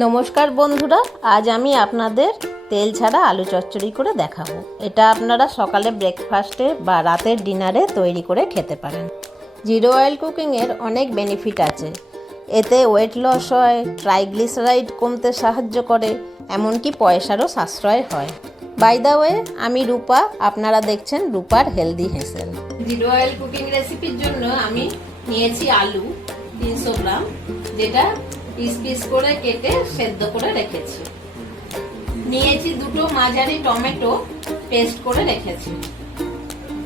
নমস্কার বন্ধুরা, আজ আমি আপনাদের তেল ছাড়া আলু চচ্চড়ি করে দেখাবো। এটা আপনারা সকালে ব্রেকফাস্টে বা রাতের ডিনারে তৈরি করে খেতে পারেন। জিরো অয়েল কুকিংয়ের অনেক বেনিফিট আছে। এতে ওয়েট লস হয়, ট্রাইগ্লিসারাইড কমতে সাহায্য করে, এমনকি পয়সারও সাশ্রয় হয়। বাই দ্য ওয়ে, আমি রূপা, আপনারা দেখছেন রূপার হেলদি হেসেল। জিরো অয়েল কুকিং রেসিপির জন্য আমি নিয়েছি আলু 300 গ্রাম, যেটা পিস পিস করে কেটে সেদ্ধ করে রেখেছি। নিয়েছি দুটো মাঝারি টমেটো, পেস্ট করে রেখেছি।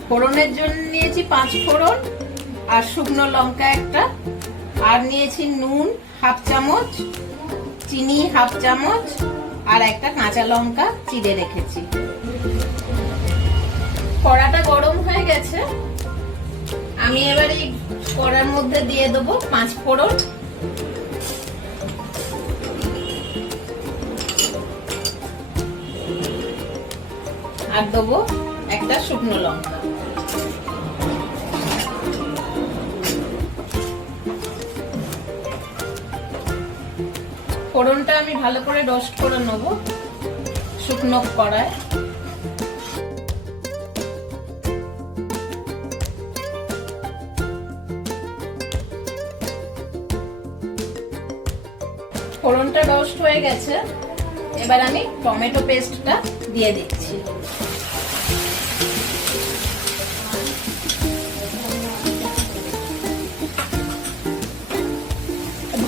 ফোড়নের জন্য নিয়েছি 5 ফোড়ন আর শুকনো লঙ্কা একটা, আর নিয়েছি নুন 1/2 চামচ, চিনি 1/2 চামচ, আর একটা কাঁচা লঙ্কা চিড়ে রেখেছি। কড়াটা গরম হয়ে গেছে, আমি এবার এই কড়ার মধ্যে দিয়ে দেবো 5 ফোড়ন, আর দেবো একটা শুকনো লঙ্কা। ফোড়নটা আমি ভালো করে রোস্ট করে নেব শুকনো কড়ায়। ফোড়নটা রোস্ট হয়ে গেছে, এবার আমি টমেটো পেস্টটা দিয়ে দিচ্ছি।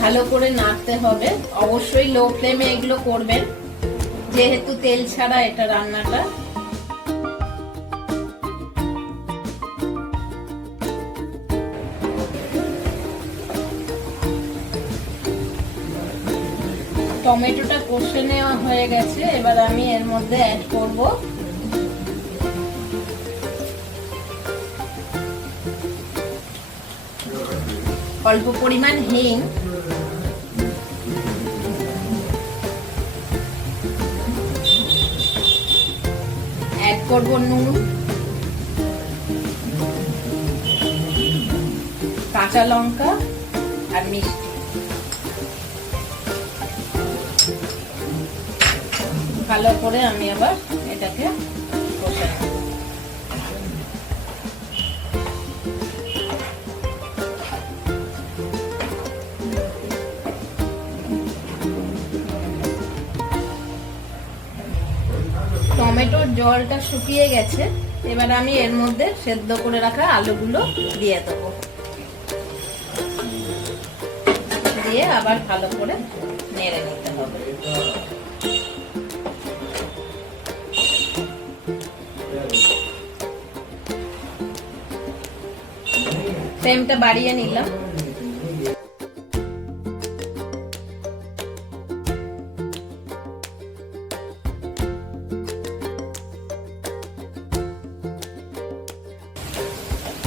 ভালো করে নাড়তে হবে, অবশ্যই লো ফ্লেমে এগুলো করবেন, যেহেতু তেল ছাড়া এটা রান্নাটা। টমেটোটা কষে নেওয়া হয়ে গেছে, এবার আমি এর মধ্যে অ্যাড করব অল্প পরিমাণ হিং, অ্যাড করব নুন, কাঁচা লঙ্কা আর মিষ্টি। ভালো করে আমি আবার এটাকে কষে নেব। টমেটোর জলটা শুকিয়ে গেছে, এবার আমি এর মধ্যে সেদ্ধ করে রাখা আলুগুলো দিয়ে দেবো, দিয়ে আবার ভালো করে নেড়ে নিতে হবে। ফ্লেমটা বাড়িয়ে নিলাম।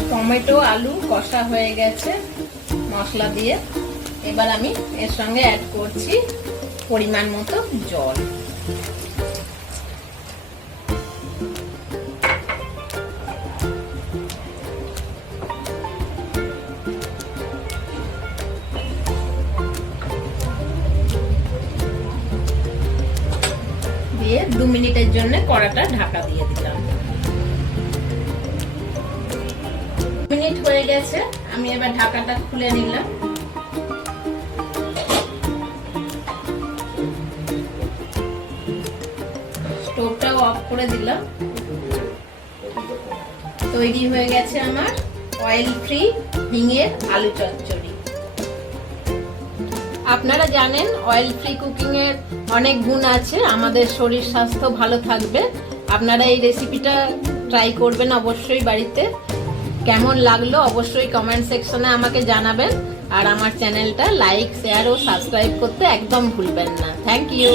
টমেটো আলু কষা হয়ে গেছে মশলা দিয়ে, এবার আমি এর সঙ্গে অ্যাড করছি পরিমাণ মতো জল। দিয়ে 2 মিনিটের জন্য কড়াটা ঢাকা দিয়ে দিলাম। মিনিট হয়ে গেছে, আমি এবার ঢাকাটা খুলে নিলাম। স্টোভটাও অফ করে দিলাম। তৈরি হয়ে গেছে আমার অয়েল ফ্রি হিঙের আলু চচ্চড়ি। আপনারা জানেন অয়েল ফ্রি কুকিং এর অনেক গুণ আছে, আমাদের শরীর স্বাস্থ্য ভালো থাকবে। আপনারা এই রেসিপিটা ট্রাই করবেন অবশ্যই বাড়িতে। কেমন লাগলো অবশ্যই কমেন্ট সেকশনে আমাকে জানাবেন, আর আমার চ্যানেলটা লাইক, শেয়ার ও সাবস্ক্রাইব করতে একদম ভুলবেন না। Thank you.